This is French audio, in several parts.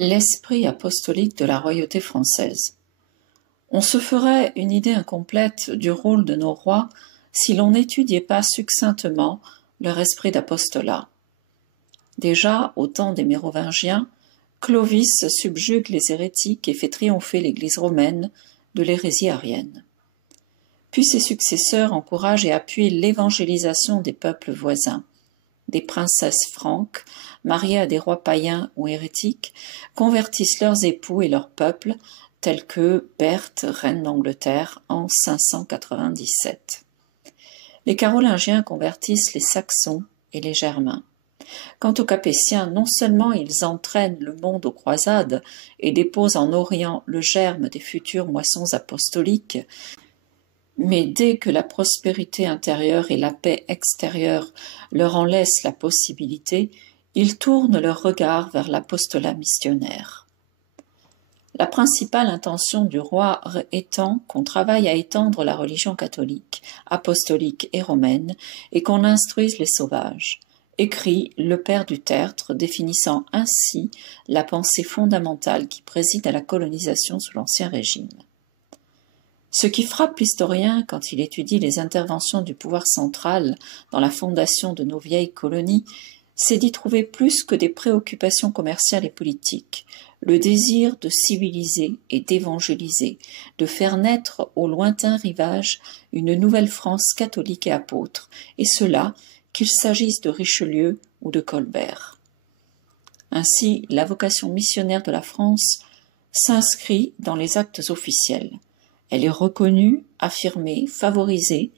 L'esprit apostolique de la royauté française. On se ferait une idée incomplète du rôle de nos rois si l'on n'étudiait pas succinctement leur esprit d'apostolat. Déjà, au temps des Mérovingiens, Clovis subjugue les hérétiques et fait triompher l'Église romaine de l'hérésie arienne. Puis ses successeurs encouragent et appuient l'évangélisation des peuples voisins. Des princesses franques, mariées à des rois païens ou hérétiques, convertissent leurs époux et leurs peuples, tels que Berthe, reine d'Angleterre, en 597. Les Carolingiens convertissent les Saxons et les Germains. Quant aux Capétiens, non seulement ils entraînent le monde aux croisades et déposent en Orient le germe des futures moissons apostoliques, mais dès que la prospérité intérieure et la paix extérieure leur en laissent la possibilité, ils tournent leur regard vers l'apostolat missionnaire. La principale intention du roi étant qu'on travaille à étendre la religion catholique, apostolique et romaine, et qu'on instruise les sauvages, écrit le père du Tertre, définissant ainsi la pensée fondamentale qui préside à la colonisation sous l'Ancien Régime. Ce qui frappe l'historien quand il étudie les interventions du pouvoir central dans la fondation de nos vieilles colonies, c'est d'y trouver plus que des préoccupations commerciales et politiques, le désir de civiliser et d'évangéliser, de faire naître au lointain rivage une nouvelle France catholique et apôtre, et cela, qu'il s'agisse de Richelieu ou de Colbert. Ainsi, la vocation missionnaire de la France s'inscrit dans les actes officiels. Elle est reconnue, affirmée, favorisée,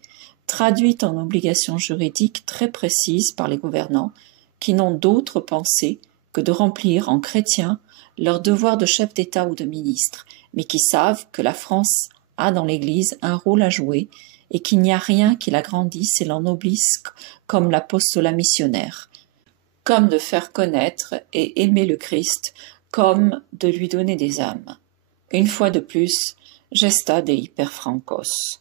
traduite en obligations juridiques très précises par les gouvernants qui n'ont d'autre pensée que de remplir en chrétiens leur devoir de chef d'État ou de ministre, mais qui savent que la France a dans l'Église un rôle à jouer et qu'il n'y a rien qui l'agrandisse et l'ennoblisse comme l'apostolat missionnaire, comme de faire connaître et aimer le Christ, comme de lui donner des âmes. Une fois de plus, Gesta Dei per Francos.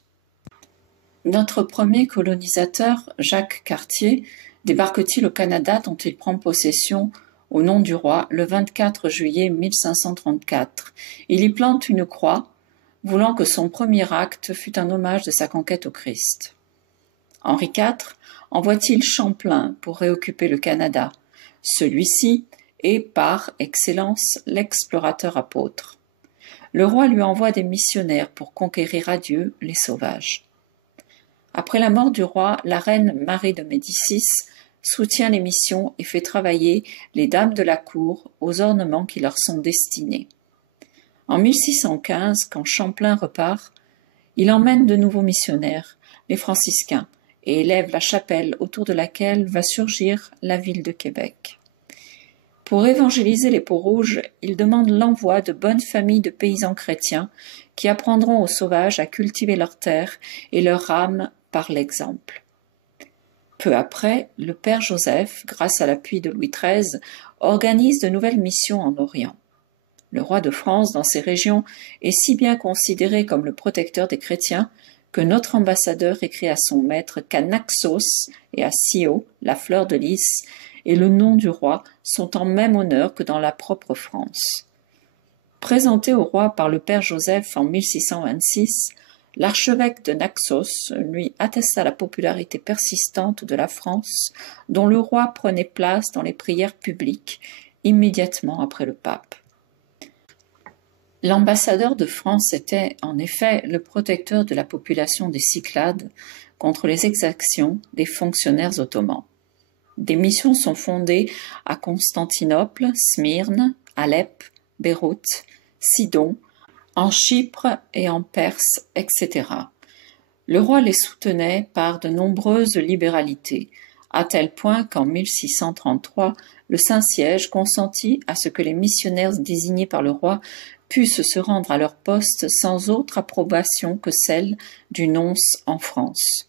Notre premier colonisateur, Jacques Cartier, débarque-t-il au Canada dont il prend possession au nom du roi le 24 juillet 1534. Il y plante une croix, voulant que son premier acte fût un hommage de sa conquête au Christ. Henri IV envoie-t-il Champlain pour réoccuper le Canada. Celui-ci est, par excellence, l'explorateur apôtre. Le roi lui envoie des missionnaires pour conquérir à Dieu les sauvages. Après la mort du roi, la reine Marie de Médicis soutient les missions et fait travailler les dames de la cour aux ornements qui leur sont destinés. En 1615, quand Champlain repart, il emmène de nouveaux missionnaires, les franciscains, et élève la chapelle autour de laquelle va surgir la ville de Québec. Pour évangéliser les peaux-rouges, il demande l'envoi de bonnes familles de paysans chrétiens qui apprendront aux sauvages à cultiver leurs terres et leur âme par l'exemple. Peu après, le père Joseph, grâce à l'appui de Louis XIII, organise de nouvelles missions en Orient. Le roi de France, dans ces régions, est si bien considéré comme le protecteur des chrétiens que notre ambassadeur écrit à son maître qu'à Naxos et à Scio, la fleur de lys, et le nom du roi sont en même honneur que dans la propre France. Présenté au roi par le père Joseph en 1626, l'archevêque de Naxos lui attesta la popularité persistante de la France, dont le roi prenait place dans les prières publiques immédiatement après le pape. L'ambassadeur de France était, en effet, le protecteur de la population des Cyclades contre les exactions des fonctionnaires ottomans. Des missions sont fondées à Constantinople, Smyrne, Alep, Beyrouth, Sidon, en Chypre et en Perse, etc. Le roi les soutenait par de nombreuses libéralités, à tel point qu'en 1633, le Saint-Siège consentit à ce que les missionnaires désignés par le roi puissent se rendre à leur poste sans autre approbation que celle du nonce en France.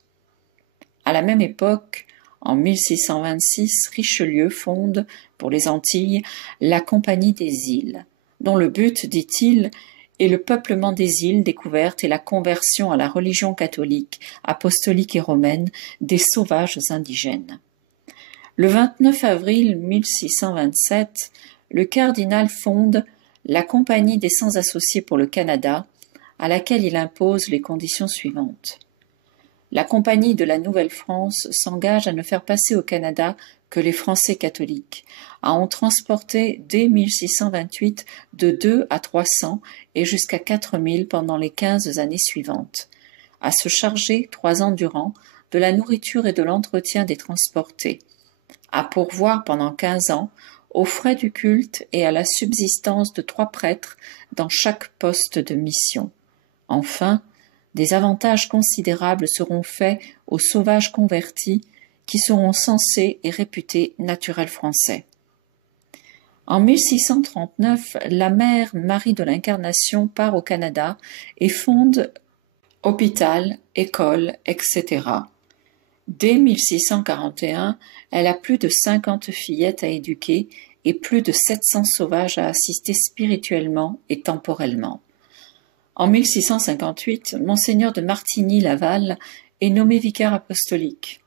À la même époque, en 1626, Richelieu fonde, pour les Antilles, la Compagnie des îles, dont le but, dit-il, est le peuplement des îles découvertes et la conversion à la religion catholique, apostolique et romaine des sauvages indigènes. Le 29 avril 1627, le cardinal fonde la Compagnie des Sans-Associés pour le Canada, à laquelle il impose les conditions suivantes. La Compagnie de la Nouvelle-France s'engage à ne faire passer au Canada que les Français catholiques, à en transporter dès 1628 de 2 à 300 et jusqu'à 4000 pendant les 15 années suivantes, à se charger 3 ans durant de la nourriture et de l'entretien des transportés, à pourvoir pendant 15 ans aux frais du culte et à la subsistance de 3 prêtres dans chaque poste de mission. Enfin, des avantages considérables seront faits aux sauvages convertis qui seront censés et réputés naturels français. En 1639, la mère Marie de l'Incarnation part au Canada et fonde hôpital, école, etc. Dès 1641, elle a plus de 50 fillettes à éduquer et plus de 700 sauvages à assister spirituellement et temporellement. En 1658, Monseigneur de Martigny-Laval est nommé vicaire apostolique.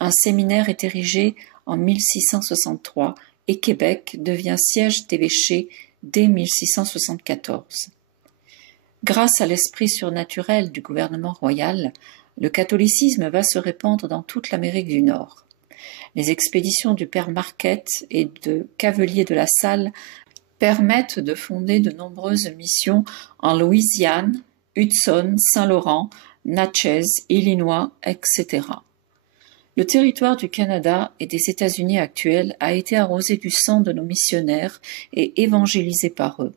Un séminaire est érigé en 1663 et Québec devient siège d'évêché dès 1674. Grâce à l'esprit surnaturel du gouvernement royal, le catholicisme va se répandre dans toute l'Amérique du Nord. Les expéditions du père Marquette et de Cavelier de la Salle permettent de fonder de nombreuses missions en Louisiane, Hudson, Saint-Laurent, Natchez, Illinois, etc. Le territoire du Canada et des États-Unis actuels a été arrosé du sang de nos missionnaires et évangélisé par eux.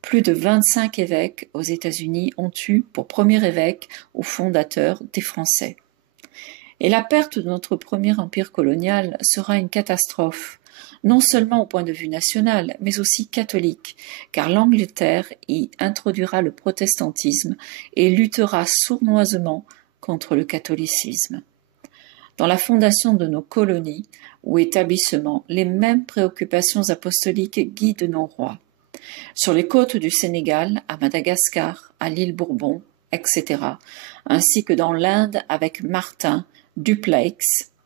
Plus de 25 évêques aux États-Unis ont eu pour premier évêque ou fondateur des Français. Et la perte de notre premier empire colonial sera une catastrophe, non seulement au point de vue national, mais aussi catholique, car l'Angleterre y introduira le protestantisme et luttera sournoisement contre le catholicisme. Dans la fondation de nos colonies ou établissements, les mêmes préoccupations apostoliques guident nos rois. Sur les côtes du Sénégal, à Madagascar, à l'île Bourbon, etc., ainsi que dans l'Inde avec Martin, Dupleix,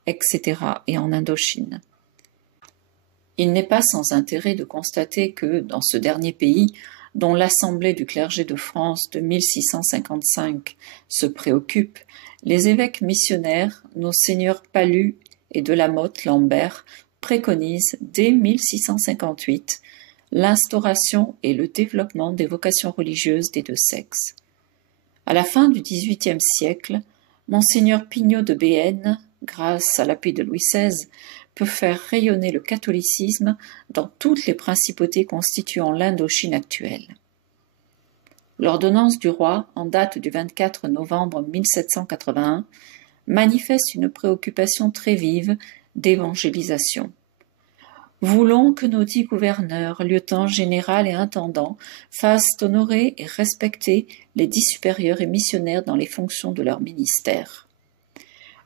etc., et en Indochine. Il n'est pas sans intérêt de constater que, dans ce dernier pays, dont l'Assemblée du clergé de France de 1655 se préoccupe, les évêques missionnaires, nos seigneurs Palu et de la Motte Lambert, préconisent dès 1658 l'instauration et le développement des vocations religieuses des deux sexes. À la fin du XVIIIe siècle, Monseigneur Pignot de Béhaine, grâce à l'appui de Louis XVI, peut faire rayonner le catholicisme dans toutes les principautés constituant l'Indochine actuelle. L'ordonnance du roi, en date du 24 novembre 1781, manifeste une préoccupation très vive d'évangélisation. Voulons que nos 10 gouverneurs, lieutenants généraux et intendants fassent honorer et respecter les 10 supérieurs et missionnaires dans les fonctions de leur ministère.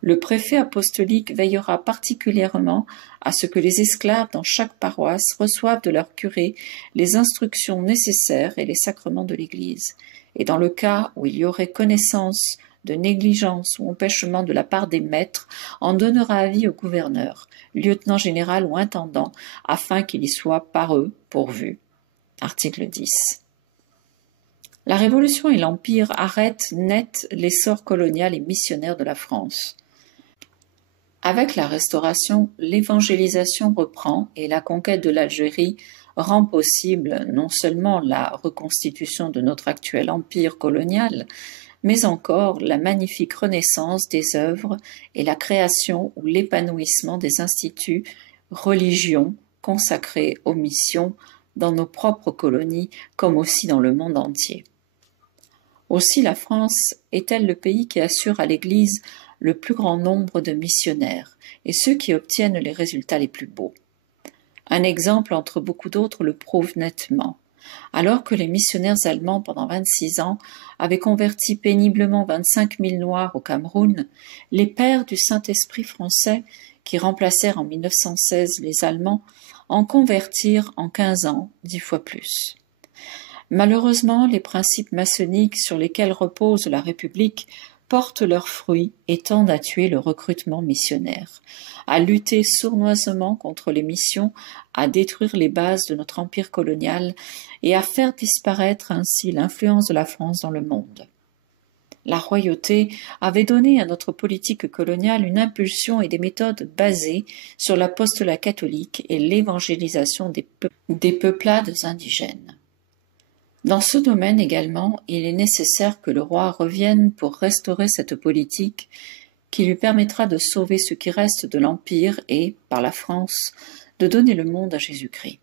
Le préfet apostolique veillera particulièrement à ce que les esclaves dans chaque paroisse reçoivent de leur curé les instructions nécessaires et les sacrements de l'Église. Et dans le cas où il y aurait connaissance de négligence ou empêchement de la part des maîtres, en donnera avis au gouverneur, lieutenant général ou intendant, afin qu'il y soit par eux pourvu. Article 10. La Révolution et l'Empire arrêtent net l'essor colonial et missionnaire de la France. Avec la Restauration, l'évangélisation reprend et la conquête de l'Algérie rend possible non seulement la reconstitution de notre actuel empire colonial, mais encore la magnifique renaissance des œuvres et la création ou l'épanouissement des instituts, religions consacrés aux missions dans nos propres colonies comme aussi dans le monde entier. Aussi la France est-elle le pays qui assure à l'Église le plus grand nombre de missionnaires et ceux qui obtiennent les résultats les plus beaux. Un exemple entre beaucoup d'autres le prouve nettement. Alors que les missionnaires allemands pendant 26 ans avaient converti péniblement 25 000 Noirs au Cameroun, les pères du Saint-Esprit français, qui remplacèrent en 1916 les Allemands, en convertirent en 15 ans 10 fois plus. Malheureusement, les principes maçonniques sur lesquels repose la République portent leurs fruits et tendent à tuer le recrutement missionnaire, à lutter sournoisement contre les missions, à détruire les bases de notre empire colonial et à faire disparaître ainsi l'influence de la France dans le monde. La royauté avait donné à notre politique coloniale une impulsion et des méthodes basées sur l'apostolat catholique et l'évangélisation des peuplades indigènes. Dans ce domaine également, il est nécessaire que le roi revienne pour restaurer cette politique qui lui permettra de sauver ce qui reste de l'Empire et, par la France, de donner le monde à Jésus-Christ.